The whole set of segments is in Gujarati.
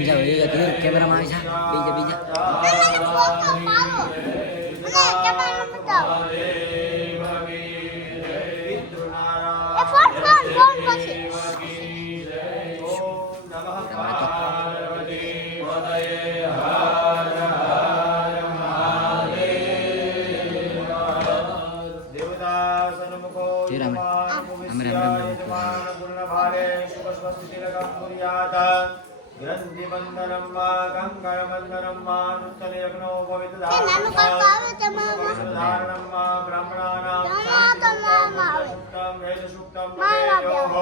સમજાવો એ હતું કેમેરામાં આવી જા બીજા ग्रंथिबंधनं वा गंगारबंधनं वा नूतनयज्ञो भवितुदारणं वा ब्राह्मणानां शान्तिं वेदसूक्तं वेदयोः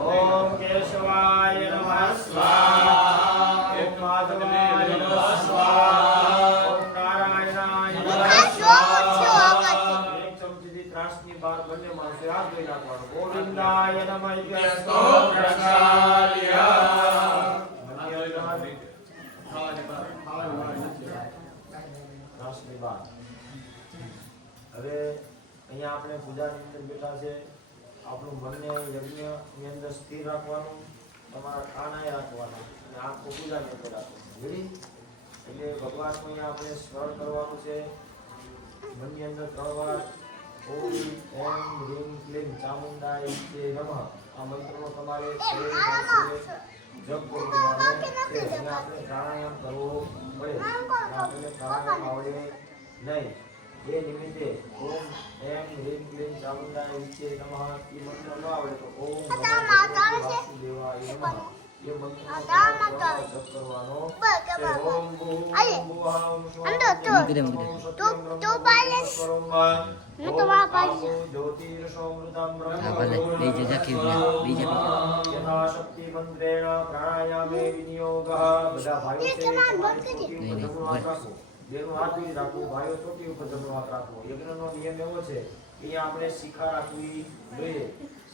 ओम ओम केशवाय नमः स्वाहा ओम माधवाय नमः स्वाहा ओम नारायणाय नमः स्वाहा एक चमचीથી ત્રાસની બાર બંને માણસે હાથ ધોઈ નાખવાનો ગોવિંદાય નમઃ યસ્તો પ્રસાદિયા ત્રાસની બાર હવે અહીંયા આપણે પૂજાની અંદર બેઠા છે આપણું મનને યજ્ઞની અંદર સ્થિર રાખવાનું તમારા કાનાએ રાખવાના અને આંખો પૂજાની અંદર રાખવાનું રેડી એટલે ભગવાનનું અહીંયા આપણે સ્મરણ કરવાનું છે મનની અંદર 3 વાર ઓમ એમ રીમ ક્લીમ ચામુંડાય તે નમઃ આ મંત્રનો તમારે જપ કરવાનો છે અને આપણે પ્રાણાયામ કરવો પડે આપણે પ્રાણાયામ આવડે નહીં ये निमित्ते ओम एम ह्रीं क्लीं चामुंडाय विद्ये नमः ये मंत्र न आवड़े तो ओम नमो वासुदेवाय नमः ये मंत्र जप करवानो से ओम भूर्भुवः तो पाले मैं तो वहां पाले ज्योतिर्सोमृतं ब्रह्म यथा शक्ति मंत्रेण प्राणायामे विनियोगः बधा भाइयों બેનું હાથ જોડી રાખવું ભાઈઓ ચોટી ઉપર જમણો હાથ રાખવો યજ્ઞનો નિયમ એવો છે કે આપણે શિખા રાખવી જોઈએ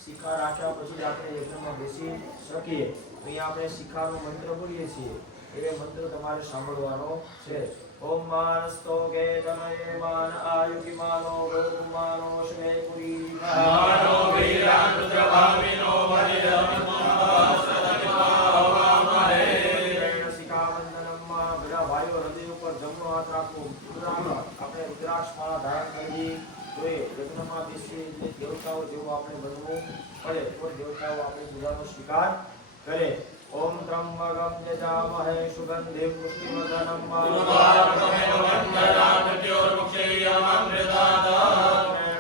શિખા રાખ્યા પછી આપણે યજ્ઞમાં બેસી શકીએ અહીંયા આપણે શિખાનો મંત્ર બોલીએ છીએ એ મંત્ર તમારે સાંભળવાનો છે ઓમ માનસ્તો ગે તનયે માન આયુકિમાનો ગોમાનો શ્મે પુરી માનો વીરાન રુદ્રભાવિનો વરિદમનો આપણે રુદ્રાક્ષ માળા ધારણ કરવી જોઈએ યજ્ઞમાં બેસી દેવતાઓ જેવું આપણે બનવું પડે તો દેવતાઓ આપણી પૂજાનો સ્વીકાર કરે ઓમ ત્રંબકમ યજામહે સુગંધિ પુષ્ટિવર્ધનમ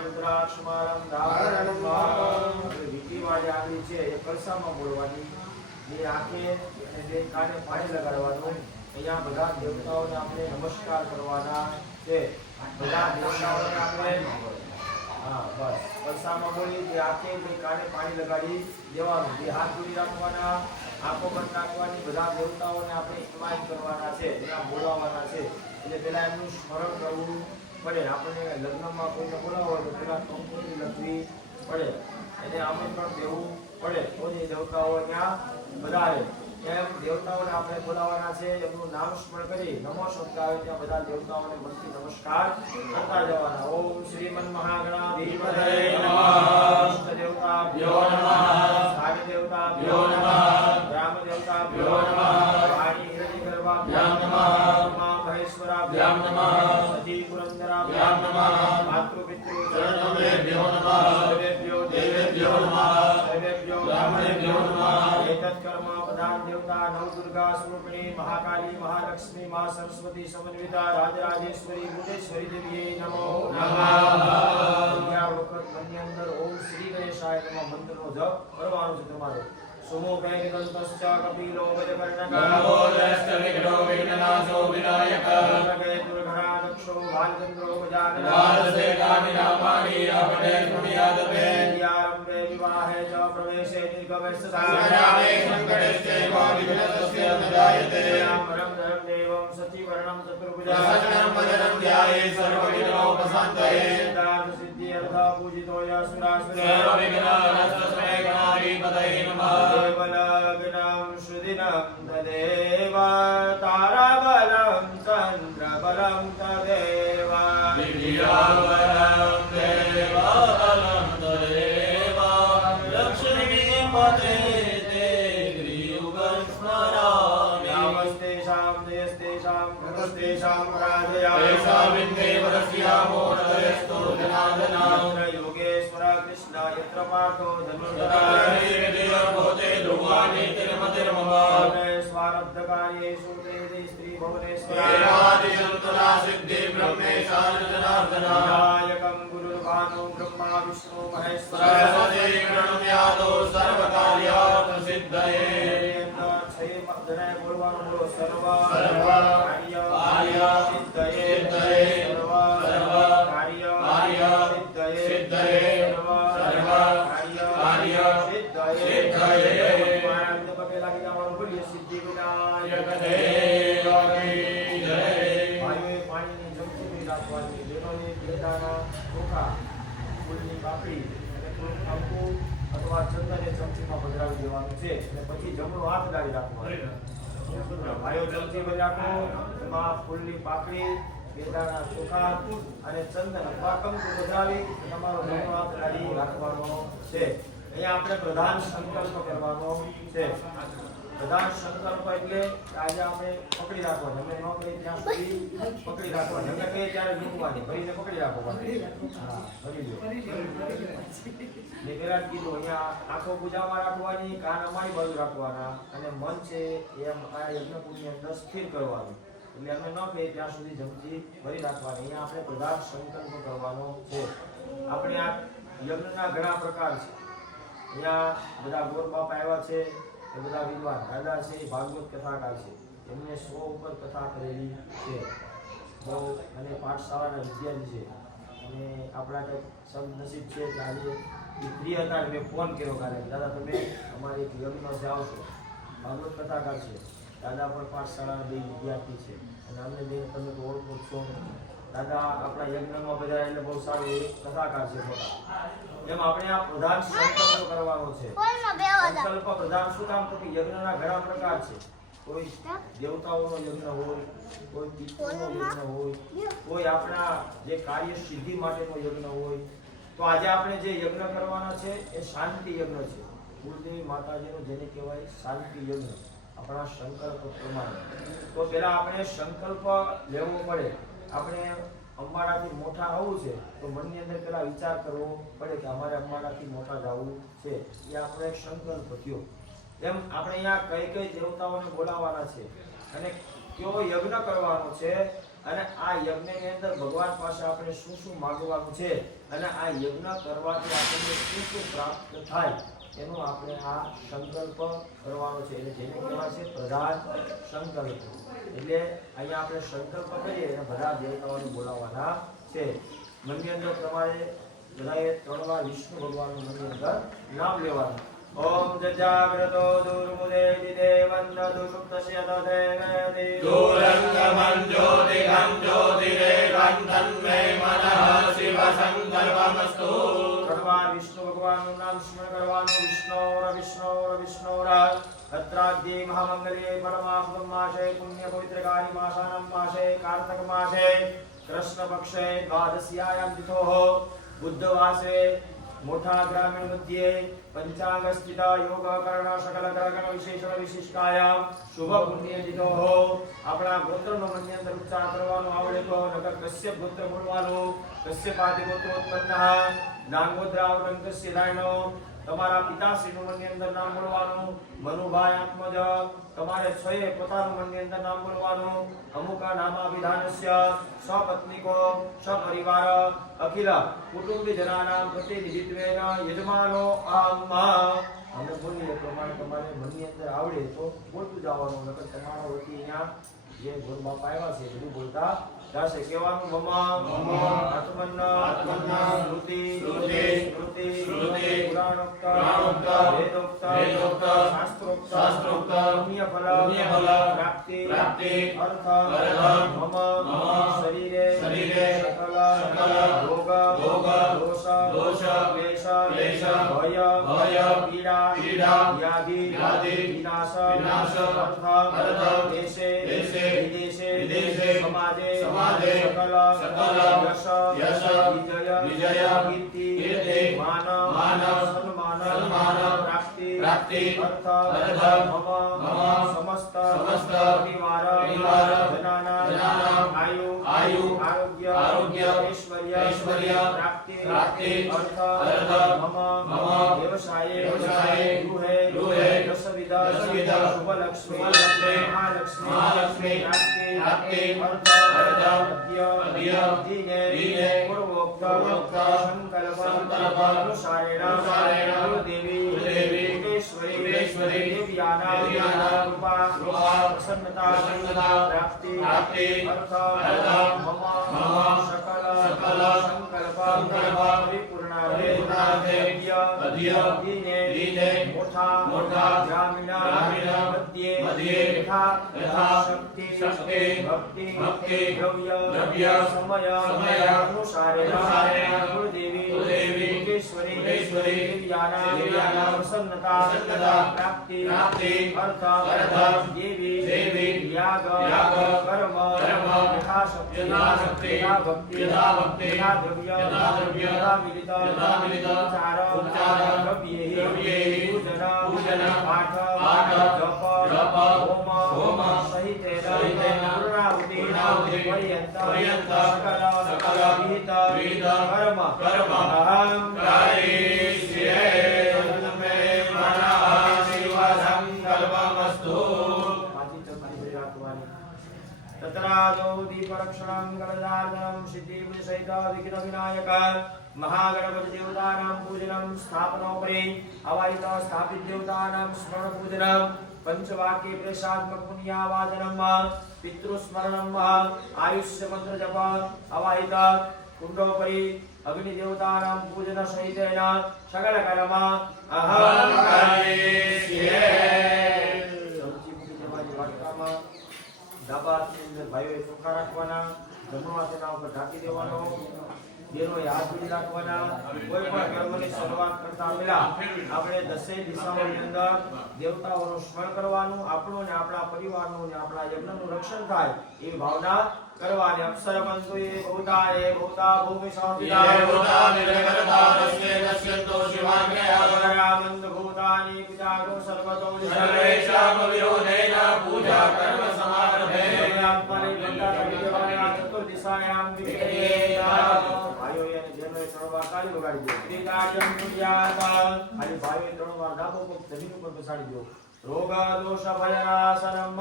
રુદ્રાક્ષ માળમ ધારણ વિધિવાળી આવી છે એ કળશામાં બોલવાની બે આંખે અને બે કાને પાણી લગાડવાનું અહીંયા બધા દેવતાઓને આપણે નમસ્કાર કરવાના છે બધા દેવતાઓને આપણે હા બસ કળશામાં બોલી જે આંખે બે કાને પાણી લગાડી દેવાનું બે હાથ જોડી રાખવાના આંખો બંધ રાખવાની બધા દેવતાઓને આપણે ઇમાન કરવાના છે એના બોલાવવાના છે એટલે પહેલા એમનું સ્મરણ કરવું પડે આપણે લગ્નમાં કોઈને બોલાવવો હોય તો પહેલા કંકોત્રી લખવી પડે એને આમંત્રણ દેવું પડે તો જે દેવતાઓ ત્યાં પધારે એમ દેવતાઓને આપણે બોલાવવાના છે. એમનું નામ સ્મરણ કરી નમો શબ્દ આવે ત્યાં બધા દેવતાઓને મનથી નમસ્કાર કરતા જવાના. ઓમ શ્રીમન મહાગણાધિપતયે નમઃ. ઇષ્ટ દેવતાભ્યો નમઃ. સ્થાન દેવતાભ્યો નમઃ. ગ્રામ દેવતાભ્યો નમઃ. વાણી હિરણ્યગર્ભાભ્યો નમઃ. ઉમા મહેશ્વરાભ્યો નમઃ. સતી પુરંદરાભ્યો નમઃ. માતૃપિતૃ ચરણોભ્યો નમઃ. સર્વેભ્યો દેવેભ્યો નમઃ. સર્વેભ્યો બ્રાહ્મણેભ્યો નમઃ. એતत् કર્મ પ્રધાન દેવતા નવ દુર્ગા સ્વરૂપિણી મહાકાલી મહાલક્ષ્મી મા સરસ્વતી સમન્વિતા રાજરાજેશ્વરી ભુવનેશ્વરી દેવીએ નમો નમઃ. 11 વખત મનની અંદર ઓમ શ્રી ગણેશાય નમઃ મંત્રનો જપ કરવાનો છે તમારે. સુમુખે નિકલ્પશ્ચ કપિલો વજકર્ણક નમોસ્તવિઘ્નો વિઘ્નનાશો વિનાયક નગે દુર્ઘરા દક્ષો બાલચંદ્રો ગજાનન દ્વાદશે કામિનામાનિ આપને પુણ્યાદપે આરંભે વિવાહે ચ પ્રવેશે નિર્ગમેશ્ચ સામયામે સંકટેશ્ચૈવ વિઘ્નસ્ય ન જાયતે પરમ ધર્મ દેવં સચિવર્ણં ચતુર્ભુજા સચનં વદनं ધ્યાયે સર્વવિઘ્નોપશાन्तये સિદ્ધાર્થ સિદ્ધિ અર્થ પૂજિતો યસુરાસુરે સર્વવિઘ્નહસ્તસ્મૈ ગણાધિપતये નમઃ. દેવલગ્नं સુદિनं તદેવ તારાબलं ચંદ્રબलं તદેવ વિદ્યાબलं દેવબलं તદેવ લક્ષ્મીપતે તે ગ્રીયુગં સ્મરામિ. યાવસ્તેષાં જયસ્તેષાં કૃતસ્તેષાં પરાજયા તેષામિન્દે વરસ્યામો નરસ્તો જનાર્દના યોગેશ્વર કૃષ્ણ યત્ર પાર્થો ધનુર્ધરા ભોતે ધ્રુવાણી તિરમતિર્મમ સ્વારબ્ધકાર્યેષુ દેવી સ્ત્રી ભુવનેશ્વરા સિદ્ધિ બ્રહ્મેશાન જનાર્દના નાયકં ગુરુર્ભાનો બ્રહ્મા વિષ્ણુ મહેશ્વર સરસ્વતી પ્रणम्यातो સર્વકાર્યાર્થ સિદ્ધયે. જને બોલવાનો બોલો સર્વ કાર્ય સિદ્ધયે સર્વ કાર્ય સિદ્ધયે સર્વ કાર્ય સિદ્ધયે. મહારાજ પગે લાગી જવાનું બોલીએ સિદ્ધિ વિનાયક દેવની જય. ભાઈઓએ પાણીની જમચી રાખવાની. બહેનોએ બેદાના ચોખા ફૂલની પાપડી અને થોડું કંકુ અથવા ચંદન એ ચમચીમાં પધરાવી દેવાનું છે અને પછી જમણો હાથ ડાળી રાખવાનો. ભાઈઓ ચમચી ભરી રાખો. એમાં ફૂલની પાપડી બેદાના ચોખા અને ચંદન અથવા કંકુ પધરાવી તમારો જમણો હાથ ડાળી રાખવાનો છે. અહીંયા આપણે પ્રધાન સંકલ્પ કરવાનો છે. પ્રધાન સંકલ્પ એટલે આજે આપણે પકડી રાખવાનો. અમે ન કહીએ ત્યાં સુધી પકડી રાખવાનો. અમે કહીએ ત્યારે મૂકવાની. ભરીને પકડી રાખવાની. હા, ભરી લો. મેં પહેલા જ કીધું અહીંયા આંખો પૂજામાં રાખવાની, કાન અમારી બાજુ રાખવાના અને મન છે એમ આ યજ્ઞકુંડની અંદર સ્થિર કરવાનું. એટલે અમે ન કહીએ ત્યાં સુધી જમતી ભરી રાખવાની. અહીંયા આપણે પ્રધાન સંકલ્પ કરવાનો છે. આપણે આ યજ્ઞના ઘણા પ્રકાર છે. અહીંયા બધા ગોર બાપા આવ્યા છે. એ બધા વિદ્વાન દાદા છે, એ ભાગવત કથાકાર છે. એમને 100 ઉપર કથા કરેલી છે. બહુ અને પાઠશાળાના વિદ્યાર્થી છે. અને આપણા કંઈક સદનસીબ છે કે આજે એ ફ્રી હતા. મેં ફોન કર્યો કાલે, દાદા તમે અમારી એક યજ્ઞમાં જાઓ છો. ભાગવત કથાકાર છે દાદા, પણ પાઠશાળાના 2 વિદ્યાર્થી છે અને અમને બેન તમે તો ઓળખો છો. દાદા આપણા યજ્ઞમાં બધા એટલે બહુ સારું એ કથાકાર છે મોટા. એમ આપણે આ પ્રધાન સંકલ્પ કરવાનો છે. સંકલ્પ પ્રધાન શું કામ? તો કે યજ્ઞના ઘણા પ્રકાર છે. કોઈ દેવતાઓનો યજ્ઞ હોય, કોઈ પિતૃનો યજ્ઞ હોય, કોઈ આપણા જે કાર્ય સિદ્ધિ માટેનો યજ્ઞ હોય. તો આજે આપણે જે યજ્ઞ કરવાના છે એ શાંતિ યજ્ઞ છે. કુળદેવી માતાજીનો જેને કહેવાય શાંતિ યજ્ઞ આપણા સંકલ્પ પ્રમાણે. તો પહેલા આપણે સંકલ્પ લેવો પડે. આપણે અંબાડાથી મોટા આવવું છે તો મનની અંદર પહેલા વિચાર કરવો પડે કે અમારે અંબાડાથી મોટા જવું છે. એ આપણો એક સંકલ્પ થયો. એમ આપણે અહીંયા કઈ કઈ દેવતાઓને બોલાવવાના છે અને કયો યજ્ઞ કરવાનો છે અને આ યજ્ઞની અંદર ભગવાન પાસે આપણે શું શું માંગવાનું છે અને આ યજ્ઞ કરવાથી આપણને શું શું પ્રાપ્ત થાય એનો આપણે આ સંકલ્પ કરવાનો છે. એટલે જેને કહેવાય છે પ્રધાન સંકલ્પ. એટલે અહીંયા આપણે સંકલ્પ કરીએ અને બધા દેવતાઓને બોલાવવાના છે. મનની અંદર તમારે બધાએ 3 વાર વિષ્ણુ ભગવાનનું મનની અંદર નામ લેવાનું. ઓમ જજાગ્રતો દુર્મુદે દેવન્ન દુષુપ્તસ્ય તદેવતિ દુરંગમં જ્યોતિગં જ્યોતિરેકં તન્મે મનઃ શિવ સંકલ્પમસ્તુ. ત્રણવાર વિષ્ણુ ભગવાનનું નામ સ્મરણ કરવાનું. વિષ્ણોર તત્રાદ્યે મહામંગલે પરમાત્મ માસે પુણ્ય પવિત્રકારી માસાનામ માસે કાર્તક માસે કૃષ્ણ પક્ષે દ્વાદશ્યાયામ તિથોઃ બુદ્ધવાસે મોઠા ગ્રામીણ મધ્યે પંચાંગ સ્થિત યોગ કરણ સકલ ગ્રહગણ વિશેષણ વિશિષ્ટાયામ શુભ પુણ્ય તિથોઃ. આપણા ગોત્રનો મન્યંતર ઉચ્ચાર કરવાનો આવડે તો નકર કશ્યપ ગોત્ર બોલવાનું. કશ્યપાદિ ગોત્રોત્પન્નઃ નાંગોદ્રાવરં કસ્ય દાયનો. તમારા પિતાશ્રીનું મન્યંતર નામ બોલવાનું. મનુભાઈ આત્મજ. તમારે છએ પોતાનું મન્યંતર નામ બોલવાનું. અમુક નામાભિધાનસ્ય સપત્નિકો સપરિવાર અખિલ કુટુંબીજનાનાં પ્રતિનિધિત્વેન યજમાનો આમ. અમે બોલીએ પ્રમાણે તમારે મન્યંતર આવડે તો બોલતું જવાનું. નકર તમારો વતી અહીંયા જે ગુરુ બાપા આવ્યા છે બધું બોલતા જશે. કહેવાનું મમ આત્મન્ન સ્મૃતિ પુરાણોક્ત વેદોક્ત શાસ્ત્રોક્ત પુણ્ય ફલ પ્રાપ્તિ અર્થ મમ શરીરે સકલ રોગ દોષ ક્લેશ ભય પીડા વ્યાધિ વિનાશ અર્થ દેશે વિદેશે સમાજે સકલ યશ વિજય કીર્તિ માન સન્માન પ્રાપ્તિ અર્થ મમ સમસ્ત પરિવાર જનાનાં આયુ આરોગ્ય ઐશ્વર્ય પ્રાપ્તિ અર્થ મમ વ્યવસાયે ગૃહે રસવિદ શુભ લક્ષ્મી મહાલક્ષ્મી પ્રાપ્તિ અર્થ અદ્ય દિને પૂર્વોક્ત સંકલ્પ અનુસારેણ દેવી મુકેશ્વરી દેવ્યાનાં કૃપા પ્રસન્નતા પ્રાપ્તિ અર્થ મમ સકલ સંકલ્પ પરિપૂર્ણાર્થે દિને મોઠા ગ્રામીણ મધ્યે યથા શક્તિ ભક્તિ દ્રવ્ય સમય અનુસારેણ ગુરુદેવી મુકેશ્વરી દેવ્યાનાં પ્રસન્નતા પ્રાપ્તિ અર્થ દેવી યાગ કર્મ યથાશક્તિ ભક્તિ દ્રવ્ય મિલિત ઉપચાર દ્રવ્યે પૂજન પાઠ જપ હોમ સહિતેન પૂર્ણાહુતિ પર્યંત સકલ વિહિત કર્મ અહં કરિષ્યે. તન્મે મનઃ શિવ સંકલ્પમસ્તુ. તત્રાદૌ દીપરક્ષણં ગણદાર્દनं સિદ્ધિસહિત વિઘ્ન વિનાયક મહાગણપતિ દેવતાનાં પૂજनं સ્થાપનોપરી અવાહિત સ્થાપિત દેવતાનાં સ્મરણ પૂજनं પંચવાક્ય પ્રસાદમક પુણ્યાવાદનમ પિતૃસ્મરણમ આયુષ્ય મંત્ર જપ અવાહિત કુંડોપરી અગ્નિ દેવતાનાં પૂજન સહિતેન સકલ કર્મ અહં કરિષ્યે. ડાબાની અંદર ભાઈઓએ ચોખ્ખા રાખવાના. જમણો હાથ એના ઉપર ઢાંકી દેવાનો. બેનોએ હાથ જોડી રાખવાના. કોઈ પણ કર્મની શરૂઆત કરતા પહેલા આપણે 10 દિશાઓની અંદર દેવતાઓનું સ્મરણ કરવાનું. આપણું ને આપણા પરિવારનું ને આપણા યજ્ઞનું રક્ષણ થાય એવી ભાવના કરવાની. અક્ષર બંતુએ ભૂતા ભૂમિ સંહિતા ભૂતા નિર્ગતા રસ્તે દસ્યંતો શિવાગ્રયામંદ ભૂતાની પિતાગો સર્વતો સર્વેષામ વિરોધેન પૂજા કર્મ સમારભે આત્માને બંધા કરી દેવાના. ચતુર્દિશાયામ વિવેકેતા ભાઈઓએ અને બહેનોએ 3 વાર તાળી વગાડી દો. ત્રિકાર્યમ પુણ્યાતા ખાલી ભાઈઓએ 3 વાર ડાબો પગ જમીન ઉપર બેસાડી દો. રોગ દોષ ભયનાશનમ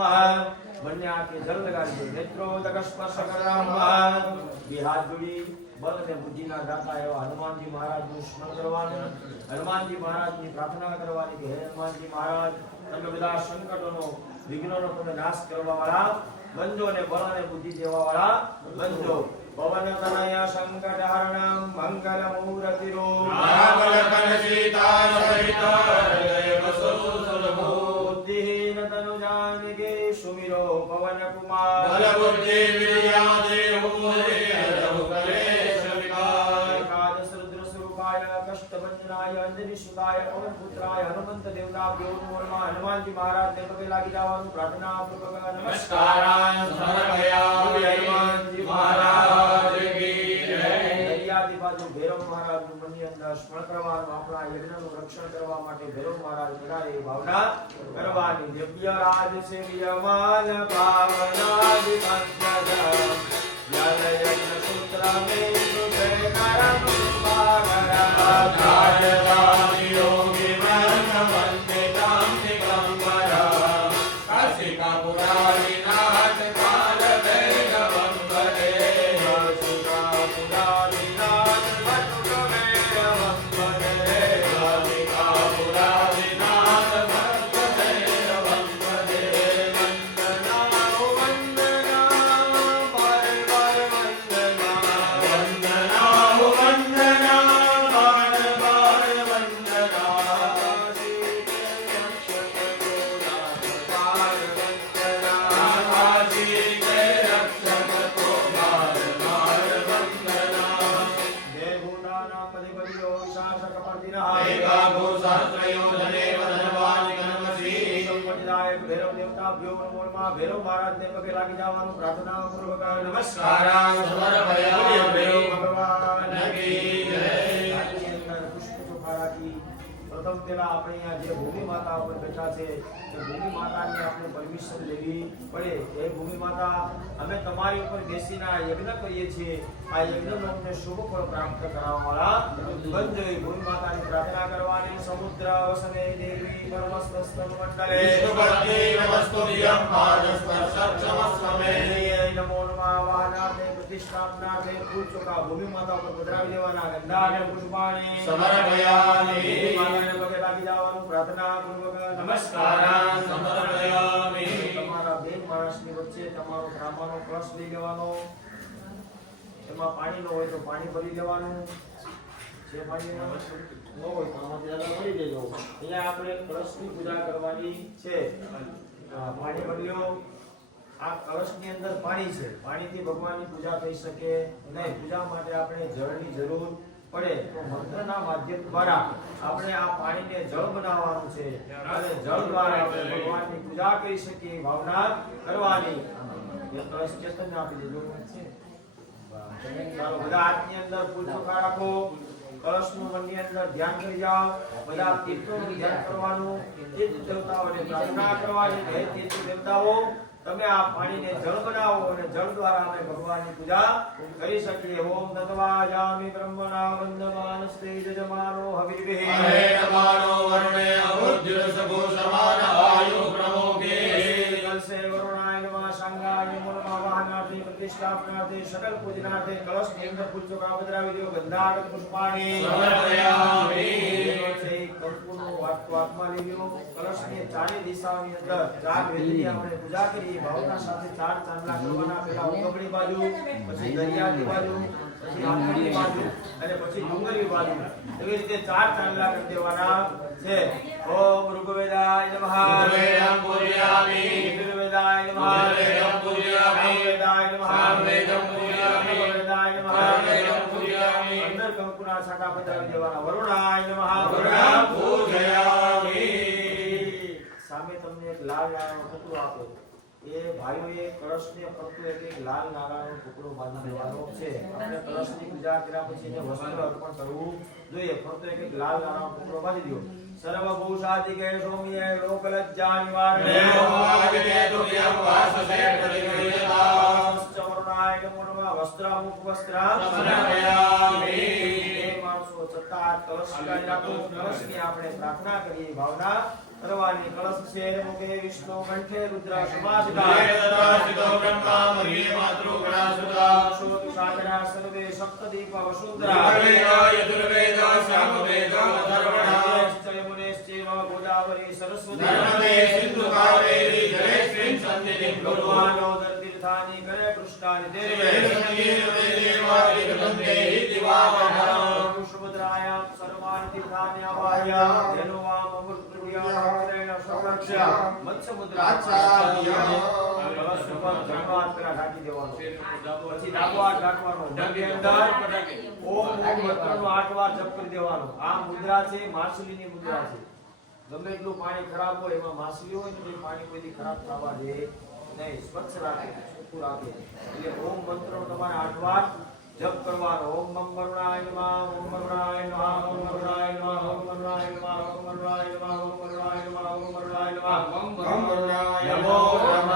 બંને હાથે જલ લગાડી દો. નેત્રોદક સ્પર્શ કરમ બે હાથ જોડી બળ અને બુદ્ધિના દાતા એવા હનુમાનજી મહારાજનું સ્મરણ કરવાનું. હનુમાનજી મહારાજની પ્રાર્થના કરવાની કે હે હનુમાનજી મહારાજ તમે બધા સંકટોનો વિઘ્નોનો તમે નાશ કરવા વાળા બંધો અને બળ અને બુદ્ધિ દેવા વાળા બંધો. પવન તનય સંકટ હરણમ મંગલ મૂર્તિરો મહાબલકન સીતા સહિત હૃદય વસો સુલભો બુદ્ધિહીન તનુ જાનકે સુમિરો પવન કુમાર બલ બુદ્ધિ વિદ્યા દેવ મોરે હરહુ કલેશ વિકાર એકાદશ રુદ્ર સ્વરૂપાય વંદનાય અંજની સુતાય પવન પુત્રાય હનુમંત દેવતા દેવનો હનુમાનજી મહારાજ ને પગે લાગી જવાનું પ્રાર્થના પૂર્વક નમસ્કારાય સમર્પયા હનુમાનજી મહારાજ કી જય. દરિયાની બાજુ ભૈરવ મહારાજનું મનની અંદર સ્મરણ કરવાનું, આપણા યજ્ઞનું રક્ષણ કરવા માટે ભૈરવ મહારાજ પધારે એ ભાવના કરવાની. દિવ્ય રાજ સેવ્યમાન પાવનાદિ પંચજ જલ યજ્ઞ સૂત્ર મે સુતે કરમ પાગરા રાજધાની યોગી મન વંદિતાં દિગંબરા કાશિકા પુરારી નાથ કાલ ભૈરવં વદે કાશિકા પુરારી નાથ ભટ્ટ ભૈરવં વદે કાશિકા પુરારી નાથ ભક્ત ભૈરવં વદે વંદના પર વંદના વંદના વંદના બાણ બાણ વંદના આજી કે રક્ષક કો બાર બાર વંદના એકા ગો સહસ્રયોજને વદનવાન કનમસી ભૈરવ મહારાજ ને પગે લાગી જવાનું પ્રાર્થના પૂર્વક નમસ્કારાય સમર્પયા ભૈરવ ભગવાન કી જય. પ્રથમ પેલા આપણે અહીંયા જે ભૂમિ માતા ઉપર બેઠા છે એ ભૂમિ માતાની આપણે પરમિશન લેવી પડે. એ ભૂમિ માતા અમે તમારી ઉપર બેસીને આ યજ્ઞ કરીએ છીએ, આ યજ્ઞનો અમને શુભ ફળ પ્રાપ્ત કરાવવાવાળા બંધ ભૂમિ માતાની પ્રાર્થના કરવાની. સમુદ્ર વસને દેવી પરમસ્તસ્તન મંડલે વિષ્ણુપત્ની નમસ્તુભ્યં પાદસ્પર્શક્ષમસ્વમે નમો નમઃ વાહનાર્થે પ્રતિષ્ઠાપનાર્થે ફૂલ ચોખા ભૂમિ માતા ઉપર પધરાવી દેવાના. ગંધા અને પુષ્પાણી સમર્પયામિ ભૂમિ માતાને પગે લાગી જવાનું પ્રાર્થના પૂર્વક નમસ્કારાય સમર્પયામિ. તમારા બે માણસની વચ્ચે તમારો ત્રાંબાનો કળશ લઈ લેવાનો, એમાં પાણી ન હોય તો પાણી ભરી લેવાનું. જે પાણી ન હોય તો આમાંથી આગળ ભરી દેજો. અહીંયા આપણે કળશની પૂજા કરવાની છે. પાણી ભરી લો. આ કળશની અંદર પાણી છે, પાણીથી ભગવાનની પૂજા થઈ શકે નહીં. પૂજા માટે આપણે જળની જરૂર પડે તો મંત્રના માધ્યમ દ્વારા આપણે આ પાણીને જળ બનાવવાનું છે અને જળ દ્વારા આપણે ભગવાનની પૂજા કરી શકીએ ભાવના કરવાની. એ કળશ ચેતન આપી દેજો. ચાલો બધા હાથની અંદર ફૂલ ચોખા રાખો, કળશનું મનની અંદર ધ્યાન કરી જાઓ. બધા તીર્થોનું ધ્યાન કરવાનું, તીર્થ દેવતાઓને પ્રાર્થના કરવાની. હે તીર્થ દેવતાઓ, તમે આ પાણીને જળ બનાવો અને જળ દ્વારા અમે ભગવાનની પૂજા કરી શકીએ. ઓમ તત્વાજામિ બ્રહ્મણા વંદમાનસ્તે જજમાનો હવિર્ભિઃ અહેતમાનો વર્ણે અબુદ્ધ્યુષભો સમાન આયુ પ્રમોગે કલસે વરુણાય નમઃ સંગાય નમઃ વાહનાર્થે પ્રતિષ્ઠાપનાર્થે સકલ પૂજનાર્થે કળશની અંદર ફૂલ ચોખા પધરાવી દો. ગંધાગત પુષ્પાણી સમર્પયામિ કંકુનો વાટકો હાથમાં લઈ લો. કળશની ચારે દિશાઓની અંદર ચાર વેદની આપણે પૂજા કરી ભાવના સાથે ચાર ચાંદલા કરવાના. પહેલા ઉગમણી બાજુ, પછી દરિયાની બાજુ, પછી આંગણની બાજુ અને પછી ડુંગરની બાજુ. એવી રીતે ચાર ચાંદલા કરી દેવાના છે. ઓમ ઋગ્વેદાય નમઃ ઋગ્વેદં પૂજયામિ યજુર્વેદાય નમઃ યજુર્વેદં પૂજયામિ સામવેદાય નમઃ સામવેદં પૂજયામિ અથર્વવેદાય નમઃ અથર્વવેદં પૂજયામિ અંદર કંકુના છાંટા પધરાવી દેવાના. વરુણાય નમઃ વરુણં પૂજયામિ. સામે તમને એક લાલ નાણાનો ટુકડો આપે, એ ભાઈઓએ કળશને ફરતું એક લાલ નાણાનો ટુકડો બાંધી દેવાનો છે. આપણે કળશની પૂજા કર્યા પછી એને વસ્ત્ર અર્પણ કરવું જોઈએ. ફરતો એક લાલ નાણાનો ટુકડો બાંધી દો. સર્વભૂષાધિકે સૌમ્ય લોકલજ્જા નિવારણે તુભ્યં વાસસે પ્રતિક્રિયતા વરુણાય નમો નમઃ વસ્ત્રામુખ વસ્ત્રામ સમર્પયામિ. એ માણસો છતાં કળશ લગાવી રાખો. કળશની આપણે પ્રાર્થના કરીએ, ભાવના કરવાની. કળશ છે મુખે વિષ્ણુ, કંઠે રુદ્ર, સમાસિતા વેદદાસિતો બ્રહ્મા મહી માતૃગણાસુતા શોધ સાગરા સર્વે સપ્તદીપ વસુંધરા યજુર્વેદ યજુર્વેદ સામવેદ અથર્વણા મુનેશ્ચૈવ ગોદાવરી સરસ્વતી નર્મદે સિંધુ કાવેરી જલેસ્મિન સન્નિધિં કુરુ ભગવાનો તીર્થાની કરે કૃષ્ણાની દેવે સુભદ્રાયામ સર્વાન તીર્થાની આવાહ્ય ધેનુવામ અમૃત પ્રિયા સર્વ મત્સ્ય મુદ્રા કળશ ઉપર જમણો હાથ પેલા ઢાંકી દેવાનો, પછી ડાબો હાથ રાખવાનો, મધ્ય અંદર ઓમ મંત્રનો 8 વાર જપ કરી દેવાનો. આ મુદ્રા છે માછલીની મુદ્રા છે. ગમે એટલું પાણી ખરાબ હોય, એમાં માછલી હોય ને એ પાણી કોઈથી ખરાબ થવા દે નહીં, સ્વચ્છ રાખે, ચોખ્ખું રાખે. એટલે ઓમ મંત્રનો તમારે 8 વાર જપ કરવાનો. ઓમ મમ વરુણાય નમઃ, ઓમ વરુણાય નમઃ, ઓમ વરુણાય નમઃ, ઓમ વરુણાય નમઃ, ઓમ વરુણાય નમઃ, ઓમ વરુણાય નમઃ, ઓમ વરુણાય નમઃ, ઓમ વરુણાય નમો નમઃ.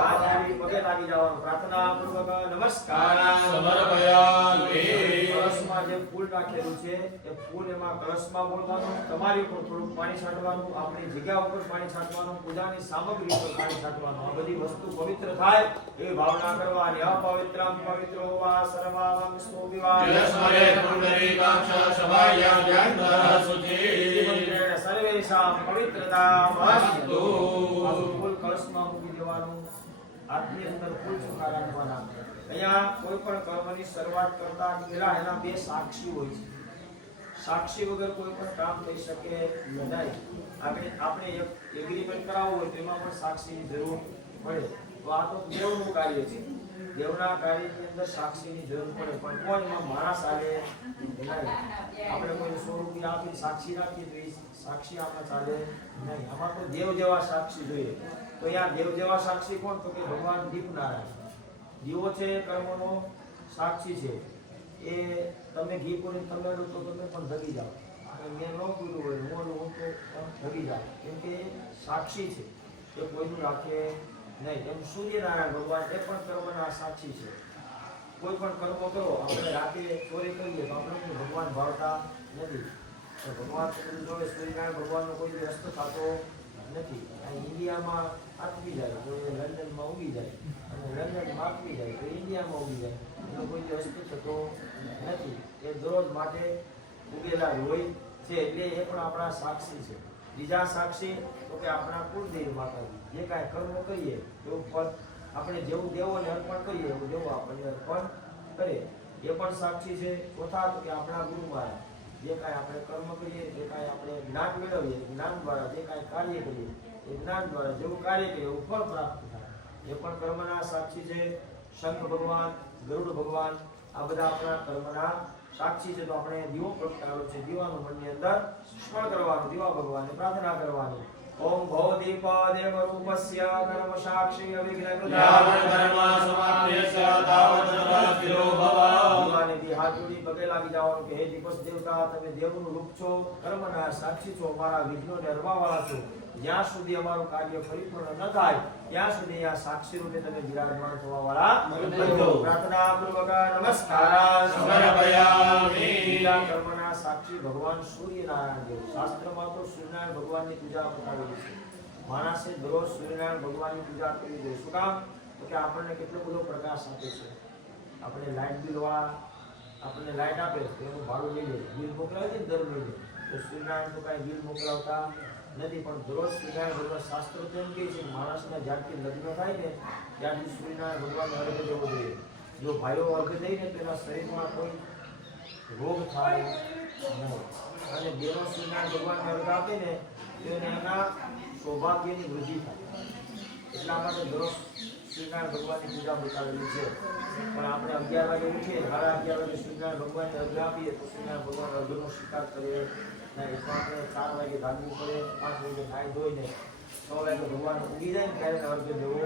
યાદ પગે લાગી જવાનું. પ્રાર્થના પૂર્વક નમસ્કાર સમર્પયામિ. કળશમાં જે ફૂલ રાખેલું છે એ ફૂલ એમાં કળશમાં બોલવાનું, તમારી ઉપર થોડું પાણી છાંટવાનું, આપણી જગ્યા ઉપર પાણી છાંટવાનું, પૂજાની સામગ્રી ઉપર પાણી છાંટવાનું. આ બધી વસ્તુ પવિત્ર થાય એવી ભાવના કરવાની. અપવિત્રમ પવિત્રો વા સર્વાવં સ્તોવિવા યસ્મરે પુંડરીકાક્ષ સભાયાં ધ્યાનતઃ શુચિ. મંત્રેણ સર્વેષાં પવિત્રતા અસ્તુ. ફૂલ કળશમાં મૂકી દેવાનું. હાથની અંદર ફૂલ ચોખ્ખા રાખવાના. અહીંયા કોઈ પણ કર્મની શરૂઆત કરતા પહેલા એના બે સાક્ષી હોય છે. સાક્ષી વગર કોઈ પણ કામ થઈ શકે નહીં. આપણે એક એગ્રીમેન્ટ કરાવવું હોય તો એમાં પણ સાક્ષીની જરૂર પડે. તો આ તો દેવનું કાર્ય છે. દેવના કાર્યની અંદર સાક્ષીની જરૂર પડે, પણ કોઈ એમાં માણસ આવે નહીં. આપણે કોઈ 100 રૂપિયા આપી સાક્ષી રાખીએ તો એ સાક્ષી આપણે ચાલે નહીં. આમાં તો દેવ જેવા સાક્ષી જોઈએ. તો અહીંયા દેવ જેવા સાક્ષી કોણ? તો કે ભગવાન દીપનારાયણ. દીવો છે કર્મનો સાક્ષી છે. એ તમે ઘી પૂરીને તમે અડો તો તમે પણ ધગી જાઓ, અને મેં ન પૂર્યું હોય હું તો ધગી જાઓ, કેમ કે સાક્ષી છે. એ કોઈનું રાખે નહીં. એમ સૂર્યનારાયણ ભગવાન એ પણ કર્મના સાક્ષી છે. કોઈ પણ કર્મ કરો, આપણે રાતે ચોરી કરીએ તો આપણે ભગવાન ભાવતા નથી. ભગવાન જોડે સૂર્યનારાયણ ભગવાનનો કોઈ વ્યસ્ત થતો નથી. ઇન્ડિયામાં આથમી જાય તો એ લંડનમાં ઉગી જાય, અને લંડનમાં આથમી જાય તો ઇન્ડિયામાં ઉગી જાય. એનો કોઈ વ્યસ્ત થતો નથી. એ દરરોજ માટે ઉગેલા હોય છે. એટલે એ પણ આપણા સાક્ષી છે. બીજા સાક્ષી તો કે આપણા કુળદેવી માતાજી. જે કાંઈ કર્મ કરીએ એવું ફળ આપણે જેવું દેવોને અર્પણ કરીએ એવું દેવો આપણને અર્પણ કરે, એ પણ સાક્ષી છે. ચોથા તો કે આપણા ગુરુ મહારાજ. જે કાંઈ આપણે કર્મ કરીએ, જે કાંઈ આપણે જ્ઞાન મેળવીએ, જ્ઞાન દ્વારા જે કાંઈ કાર્ય કરીએ એ જ્ઞાન દ્વારા જેવું કાર્ય કરીએ એવું ફળ પ્રાપ્ત થાય, એ પણ કર્મના સાક્ષી છે. શંખ ભગવાન, ગરુડ ભગવાન આ બધા આપણા કર્મના સાક્ષી છે. તો આપણે દીવો પ્રગટાવ્યો છે. દીવાનું મનની અંદર સ્મરણ કરવાનું, દીવા ભગવાનને પ્રાર્થના કરવાની. ઓમ ભવ દીપ દેવ રૂપસ્ય કર્મ સાક્ષી અવિઘ્ન યાવન કર્મ સમાપ્યસ્ય તાવત સર્વસ્થિરો ભવ. ભગવાને દી હાથ જોડી પગે લાગી જવાનું કે હે દીપસ દેવતા, તમે દેવનું રૂપ છો, કર્મના સાક્ષી છો, અમારા વિઘ્નોને હરવાવાળા છો. જ્યાં સુધી અમારું કાર્ય પરિપૂર્ણ ન થાય ત્યાં સુધી આ સાક્ષી રૂપે તમે વિરાજમાન થવા વાળા. પ્રાર્થના પૂર્વક નમસ્કાર સમર્પયામિ. બીજા કર્મના સાક્ષી ભગવાન સૂર્યનારાયણ દેવ. શાસ્ત્રમાં તો સૂર્યનારાયણ ભગવાનની પૂજા બતાવેલી છે. માણસે દરરોજ સૂર્યનારાયણ ભગવાનની પૂજા કરવી જોઈએ. શું કામ? તો કે આપણને કેટલો બધો પ્રકાશ આપે છે. આપણે લાઇટ બિલ વાળા આપણને લાઇટ આપે તો એનું ભાડું લઈ લે, બિલ મોકલાવે છે દર મહિને. તો સૂર્યનારાયણ તો કાંઈ બિલ મોકલાવતા નથી, પણ દરરોજ સૂર્યનારાયણ ભગવાન શાસ્ત્ર તો એમ કહે છે કે માણસના જ્યારથી લગ્ન થાય ને ત્યારથી સૂર્યનારાયણ ભગવાનને અર્ઘ દેવો જોઈએ. જો ભાઈઓ અર્ઘ દઈને તેના શરીરમાં કોઈ રોગ થાય નહીં, અને બહેનો સૂર્યનારાયણ ભગવાનને અર્ઘ આપે ને તો એના સૌભાગ્યની વૃદ્ધિ થાય. એટલા માટે દરરોજ સૂર્યનારાયણ ભગવાનની પૂજા બતાવેલી છે. પણ આપણે 11 વાગે ઉઠીએ, 11:30 વાગે સૂર્યનારાયણ ભગવાનને અર્ઘ આપીએ તો સૂર્યનારાયણ ભગવાન અર્ઘનો સ્વીકાર કરીએ નહીં. તો આપણે 4 વાગે જાગવું પડે, 5 વાગે નાહી ધોઈને 6 વાગે ભગવાન ઉગી જાય ને ત્યારે અર્ઘ દેવો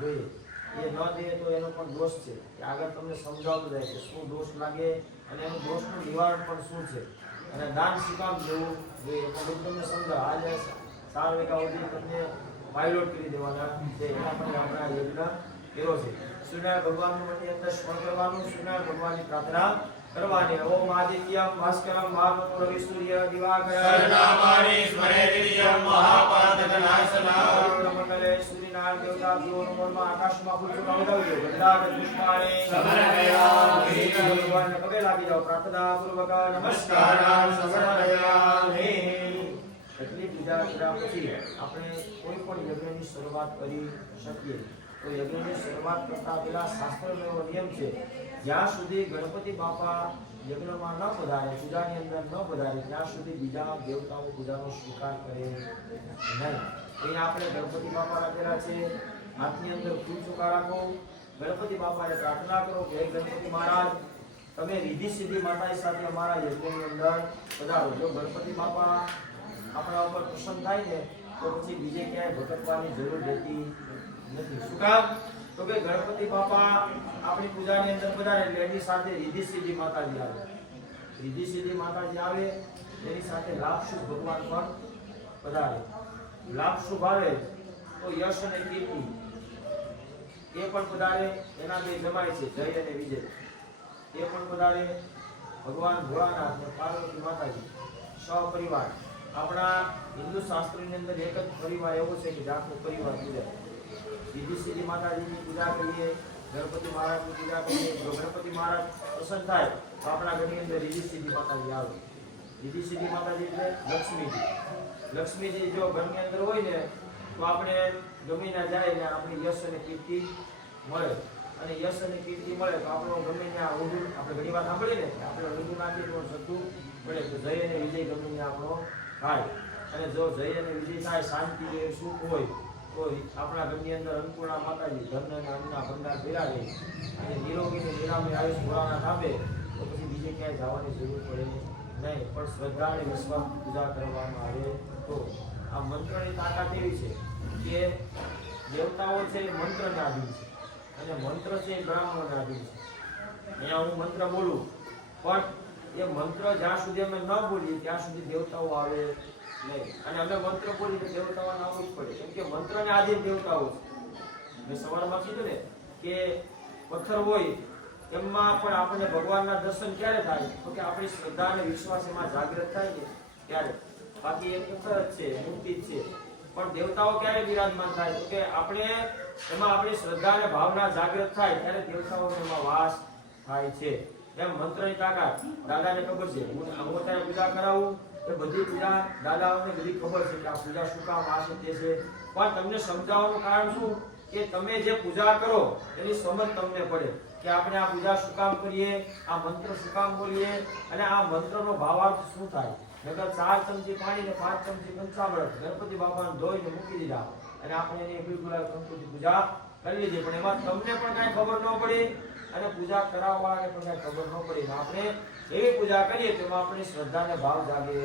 જોઈએ. એ ન દે તો એનો પણ દોષ છે. આગળ તમને સમજાવતું જાય કે શું દોષ લાગે અને એનું દોષનું નિવારણ પણ શું છે, અને દાન શું કામ દેવું જોઈએ પણ હું તમને સમજાવ. આજે 4 વાગ્યા સુધી તમને પાયલોટ કરી દેવાના છે. એના માટે આપણા યજ્ઞ કર્યો છે. સૂર્યનારાયણ ભગવાનનું મનની અંદર સ્મરણ કરવાનું, સૂર્યનારાયણ ભગવાનની પ્રાર્થના કરવાની. ઓમ આદિત્યમ ભાસ્કરમ ભાનુમ રવિ સૂર્ય દિવાકર સર્વનામાનિ સ્મરે વિરિયમ મહાપાતકનાશનઃ. મંડલે સૂર્યનારાયણ દેવતા ધ્રુવમાં આકાશમાં પુષ્પમાં ઉડાવજો. ગંધાગર પુષ્પાણે સમર્પયામિ. ભગવાનને પગે લાગી જાઓ. પ્રાર્થના પૂર્વક નમસ્કારાન સમર્પયામિ. એટલી પૂજા કર્યા પછી આપણે કોઈ પણ યજ્ઞની શરૂઆત કરી શકીએ. તો યજ્ઞની શરૂઆત કરતા પહેલા શાસ્ત્રનો એવો નિયમ છે, જ્યાં સુધી ગણપતિ બાપા યજ્ઞમાં ન પધારે, પૂજાની અંદર ન પધારે ત્યાં સુધી બીજા દેવતાઓ પૂજાનો સ્વીકાર કરે નહીં. અહીંયા આપણે ગણપતિ બાપા રાખેલા છે. હાથની અંદર ફૂલ ચોખા રાખો. ગણપતિ બાપાને પ્રાર્થના કરો કે હે ગણપતિ મહારાજ, તમે રીધિ સિદ્ધિ માતાજી સાથે અમારા યજ્ઞની અંદર પધારો. જો ગણપતિ બાપા આપણા ઉપર પ્રસન્ન થાય ને તો પછી બીજે ક્યાંય ભટકવાની જરૂર રહેતી નથી. શું કામ? તો કે ગણપતિ બાપા આપણી પૂજાની અંદર પધારે એટલે એની સાથે રીધિ સિદ્ધિ માતાજી આવે. રીધિ સિદ્ધિ માતાજી આવે એની સાથે લાભ શુભ ભગવાન પણ પધારે. લાભ શુભ આવે તો યશ અને કીર્તિ એ પણ પધારે. એના બે જમાય છે, જય અને વિજય, એ પણ પધારે. ભગવાન ભોળાનાથ અને પાર્વતી માતાજી સહપરિવાર. આપણા હિન્દુ શાસ્ત્રોની અંદર એક જ પરિવાર એવો છે કે આખો પરિવાર પૂજાય. રીધિ સિદ્ધિ માતાજીની પૂજા કરીએ, ગણપતિ મહારાજની પૂજા કરીએ. જો ગણપતિ મહારાજ પ્રસન્ન થાય તો આપણા ઘરની અંદર રીધિ સિદ્ધિ માતાજી આવે. રીધિ સિદ્ધિ માતાજી એટલે લક્ષ્મીજી. લક્ષ્મીજી જો ઘરની અંદર હોય ને તો આપણે ગમે ના જાય ને આપણે યશ અને કીર્તિ મળે. અને યશ અને કીર્તિ મળે તો આપણો ગમે ત્યાં ઊંધું આપણે ઘણી વાર સાંભળીએ ને આપણે ઊંધું નાખીએ તો સત્તું મળે. તો જય અને વિજય ગમે ત્યાં આપણો થાય. અને જો જય અને વિજય થાય, શાંતિ હોય, સુખ હોય તો આપણા ઘરની અંદર અન્નપૂર્ણા માતાજી ધન અને અન્નના ભંડાર બિરાજે અને નિરોગી ને નિરામી આયુષ ભોળાનાથ આપે તો પછી બીજે ક્યાંય જવાની જરૂર પડે નહીં. પણ શ્રદ્ધા અને વિશ્વાસ પૂજા કરવામાં આવે તો આ મંત્રની તાકાત એવી છે કે દેવતાઓ છે એ મંત્રને આધીન છે અને મંત્ર છે એ બ્રાહ્મણોને આધીન છે. અહીંયા હું મંત્ર બોલું પણ એ મંત્ર જ્યાં સુધી અમે ન બોલીએ ત્યાં સુધી દેવતાઓ આવે નહીં. અને અમે મંત્ર બોલીએ તો દેવતાઓને આવવું જ પડે, કેમ કે મંત્રને આધીન દેવતાઓ છે. મેં સવારમાં કીધું ને કે પથ્થર હોય એમાં પણ આપણને ભગવાનના દર્શન ક્યારે થાય તો કે આપણી શ્રદ્ધા અને વિશ્વાસ એમાં જાગૃત થાય ને ત્યારે. બાકી એ પથ્થર જ છે, મૂર્તિ જ છે. પણ દેવતાઓ ક્યારે બિરાજમાન થાય તો કે આપણે એમાં આપણી શ્રદ્ધા અને ભાવના જાગૃત થાય ત્યારે દેવતાઓનો એમાં વાસ થાય છે. એમ મંત્રની તાકાત દાદાને ખબર છે. હું અત્યારે પૂજા કરાવું એ બધી પૂજા દાદાઓને બધી ખબર છે કે આ પૂજા શું કામ આ છે તે છે. પણ તમને સમજાવવાનું કારણ શું કે તમે જે પૂજા કરો એની સમજ તમને પડે કે આપણે આ પૂજા શું કામ કરીએ, આ મંત્ર શું કામ બોલીએ અને આ મંત્રનો ભાવાર્થ શું થાય. નકર 4 ચમચી પાણી ને 5 ચમચી પંચામૃત ગણપતિ બાપાને ધોઈને મૂકી દીધા અને આપણે એની બિલકુલ ગણપતિ પૂજા કરી લીધી, પણ એમાં તમને પણ કાંઈ ખબર ન પડી અને પૂજા કરાવવાવાળાને પણ કાંઈ ખબર ન પડી. આપણે એવી પૂજા કરીએ તેમાં આપણી શ્રદ્ધા અને ભાવ જાગે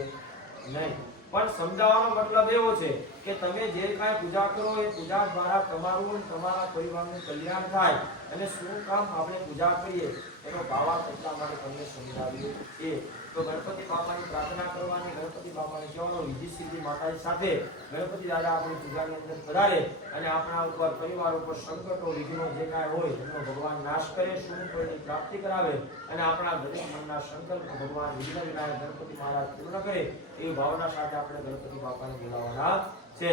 નહીં. પણ સમજાવવાનો મતલબ એવો છે કે તમે જે કાંઈ પૂજા કરો એ પૂજા દ્વારા તમારું અને તમારા પરિવારનું કલ્યાણ થાય અને શું કામ આપણે પૂજા કરીએ એનો ભાવાર્થ એટલા માટે તમને સમજાવ્યું છે. તો ગણપતિ બાપાની પ્રાર્થના કરવાની, ગણપતિ બાપાને કહેવાનો વિધિ સિદ્ધિ માતાજી સાથે ગણપતિ દાદા આપણી પૂજાની અંદર પધારે અને આપણા ઉપર પરિવાર ઉપર સંકટો વિઘ્નો જે કાંઈ હોય એનો ભગવાન નાશ કરે, શું ફળની પ્રાપ્તિ કરાવે અને આપણા દરેક મનના સંકલ્પ ભગવાન વિઘ્ન વિનાયક ગણપતિ મહારાજ પૂર્ણ કરે એવી ભાવના સાથે આપણે ગણપતિ બાપાને બોલાવવાના છે.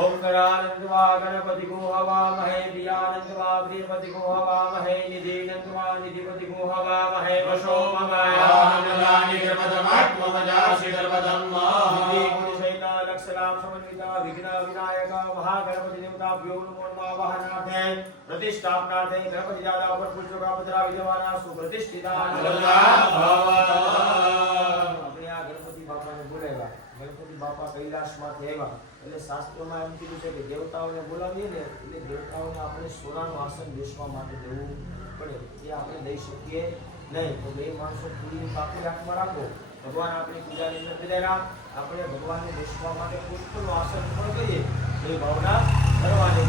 ઓમ ગણાનંદવા ગણપતિ ગો હવામહે, પ્રિયાનંદવા પ્રિયપતિ ગો હવામહે, નિધિનંદવા નિધિપતિ ગો હવામહે, વશો મમાયાનંદાનિ ગણપતમાત્મજાસી ગણપતમ્મઃ ગુણશૈલા લક્ષલામ સમન્વિતા વિઘ્ન વિનાયક મહાગણપતિ દેવતાભ્યો નમો નમઃ. વાહનાર્થે પ્રતિષ્ઠાપનાર્થે ગણપતિ દાદા ઉપર પુષ્પકા પધરાવી દેવાના સુપ્રતિષ્ઠિતા ગણપતિ બાપાને બોલાવ્યા. ગણપતિ બાપા કૈલાસમાંથી આવ્યા એટલે શાસ્ત્રોમાં એમ કીધું છે કે દેવતાઓને બોલાવીએ ને એટલે દેવતાઓને આપણે સોનાનું આસન બેસવા માટે દેવું પડે. એ આપણે દઈ શકીએ નહીં. તો બે માણસો પૂરીની પાપડી હાથમાં રાખો. ભગવાન આપણી પૂજાની અંદર પધાર્યા, આપણે ભગવાનને બેસવા માટે પુષ્પનું આસન પણ કરીએ એ ભાવના કરવાની.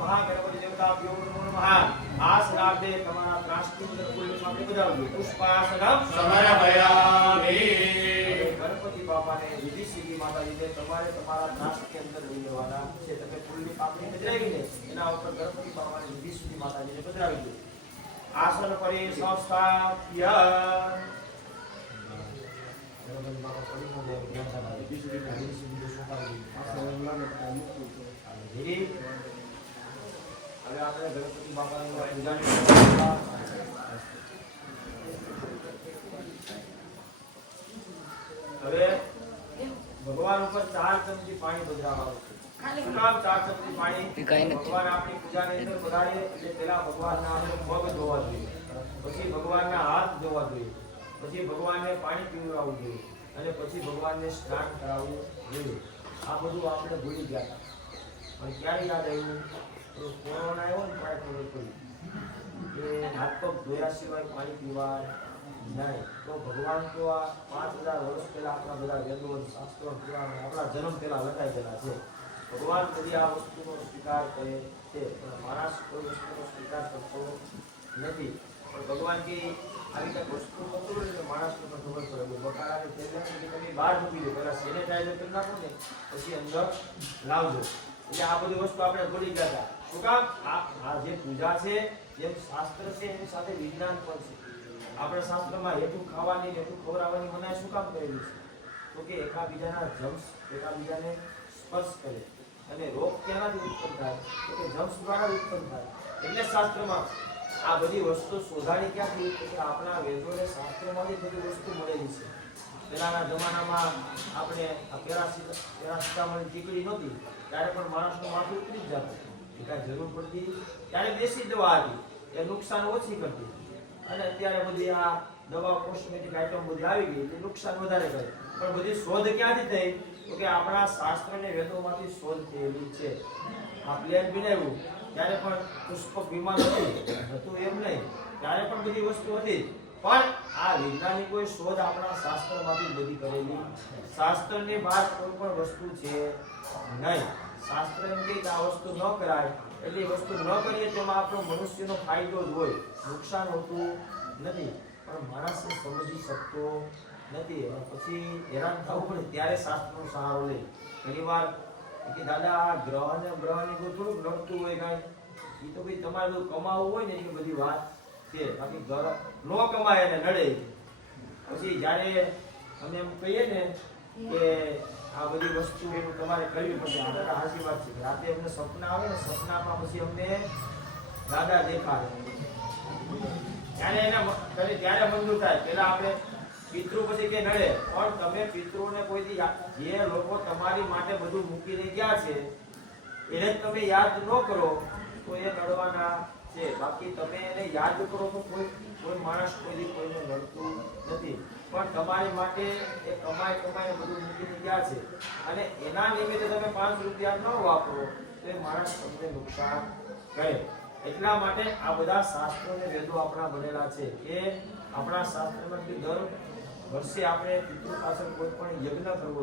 મહાગણપતિ દેવતાભ્યો નમો નમઃ. આસનાર્થે તમારા ત્રાસની અંદર ફૂલની આપણે બજાવજો. પુષ્પાસનમ સમર્પયામિ. ગણપતિ બાપાને વિધિ સિદ્ધિ માતાજીને તમારે તમારા ત્રાસની અંદર લઈ લેવાના છે. તમે ફૂલની પાપડી બજાવીને એના ઉપર ગણપતિ બાપાને વિધિ સિદ્ધિ માતાજીને બજાવી દો. આસન પરે સંસ્થાપ્ય. ગણપતિ બાપા પડીનો દે જ્ઞાન વિધિ સિદ્ધિ સોપારી ધીરે. હવે આપણે ગણપતિ બાપાની પૂજાની હવે ભગવાન ઉપર 4 ચમચી પાણી પધરાવવાનું છે. શું કામ ચાર ચપટી પાણી? એ કાંઈ નથી. ભગવાન આપણી પૂજાની અંદર પધારે એટલે પહેલા ભગવાનના આપણે પગ ધોવા જોઈએ, પછી ભગવાનના હાથ ધોવા જોઈએ, પછી ભગવાનને પાણી પીવડાવવું જોઈએ અને પછી ભગવાનને સ્નાન કરાવવું જોઈએ. આ બધું આપણે ભૂલી ગયા હતા. પણ ક્યારે યાદ આવ્યું? તો કોરોના આવ્યો ને ત્યારે ખબર પડી કે હાથ પગ ધોયા સિવાય પાણી પીવા નહીં. તો ભગવાન તો આ 5000 વર્ષ પહેલા આપણા બધા વેદો શાસ્ત્રો પુરાણ આપણા જન્મ પહેલા લખાઈ ગયેલા છે. ભગવાન બધી આ વસ્તુનો સ્વીકાર કરે છે, પણ માણસ કોઈ વસ્તુનો સ્વીકાર કરતો નથી. પણ ભગવાન કે આવી કંઈક વસ્તુ મોકલો ને માણસને પણ ખબર પડે. બકારાને તેલને તમે બહાર મૂકી દો, પહેલા સેનેટાઈઝર કરી નાખો ને પછી અંદર લાવજો. એટલે આ બધી વસ્તુ આપણે ભૂલી ગયા હતા. શું કામ? આ જે પૂજા છે જેમ શાસ્ત્ર છે એની સાથે વિજ્ઞાન પણ છે. આપણે શાસ્ત્રમાં હેઠું ખાવાની હેઠું ખવડાવવાની મનાઈ શું કામ કરેલી છે? તો કે એકાબીજાના જમ્સ એકાબીજાને સ્પર્શ કરે અને રોગ ક્યાંથી ઉત્પન્ન થાય? તો કે જમ્સ દ્વારા ઉત્પન્ન થાય. એટલે શાસ્ત્રમાં આ બધી વસ્તુ શોધાણી ક્યાંથી? તો કે આપણા વેદોને શાસ્ત્રોમાંથી બધી વસ્તુ મળેલી છે. પહેલાના જમાનામાં આપણે આ પેરાસિટામોલની ટીકડી નહોતી ત્યારે પણ માણસનું માથું ઉતરી જ જતું. કાંઈ જરૂર પડતી ત્યારે દેશી દવા હતી, એ નુકસાન ઓછી કરતી. અને અત્યારે બધી આ દવા કોસ્મેટિક આઈટમ બધી આવી ગઈ એટલે નુકસાન વધારે કરે. પણ બધી શોધ ક્યાંથી થઈ? તો કે આપણા શાસ્ત્ર અને વેદોમાંથી શોધ થયેલી છે. આ પ્લેન બનાવ્યું ત્યારે પણ પુષ્પક વિમાન હતું એમ નહીં, ત્યારે પણ બધી વસ્તુ હતી. પણ આ વૈજ્ઞાનિકોએ શોધ આપણા શાસ્ત્રમાંથી બધી કરેલી. શાસ્ત્રની બહાર કોઈ પણ વસ્તુ છે નહીં. શાસ્ત્ર એમ કે આ વસ્તુ ન કરાય એટલે વસ્તુ ન કરીએ તેમાં આપણો મનુષ્યનો ફાયદો જ હોય, નુકસાન હોતું નથી. પણ માણસ સમજી શકતો નથી. પછી હેરાન થવું પડે ત્યારે શાસ્ત્રનો સહારો લે. ઘણી વાર કે દાદા આ ગ્રહ ને ગ્રહની કોઈ થોડુંક નડતું હોય કાંઈ, એ તો ભાઈ તમારે બધું કમાવું હોય ને એ બધી વાત છે. બાકી ઘર ન કમાય અને નડે. પછી જ્યારે અમે એમ કહીએ ને કે આ બધી વસ્તુ તમારે કરવી પડશે, દાદા હાચી વાત છે. રાતે અમને સપના આવે ને સપનામાં પછી અમને દાદા દેખાડે ત્યારે ત્યારે મંજૂર થાય. પેલા આપણે પિતૃ પછી કે નડે, પણ તમે પિતૃને કોઈથી જે લોકો તમારી માટે બધું મૂકીને ગયા છે એને જ તમે યાદ ન કરો તો એ નડવાના છે. બાકી તમે એને યાદ કરો તો કોઈ માણસ કોઈને નડતું નથી. પણ તમારી માટે એ કમાઈને બધું મૂકીને ગયા છે અને એના નિમિત્તે તમે 5 રૂપિયા ન વાપરો તો એ માણસ તમને નુકસાન કરે. એટલા માટે આ બધા શાસ્ત્રો અને વેદો આપણા બનેલા છે કે આપણા શાસ્ત્રમાં દર વર્ષે આપણે પિતૃ પાછળ કોઈ પણ યજ્ઞ કરવો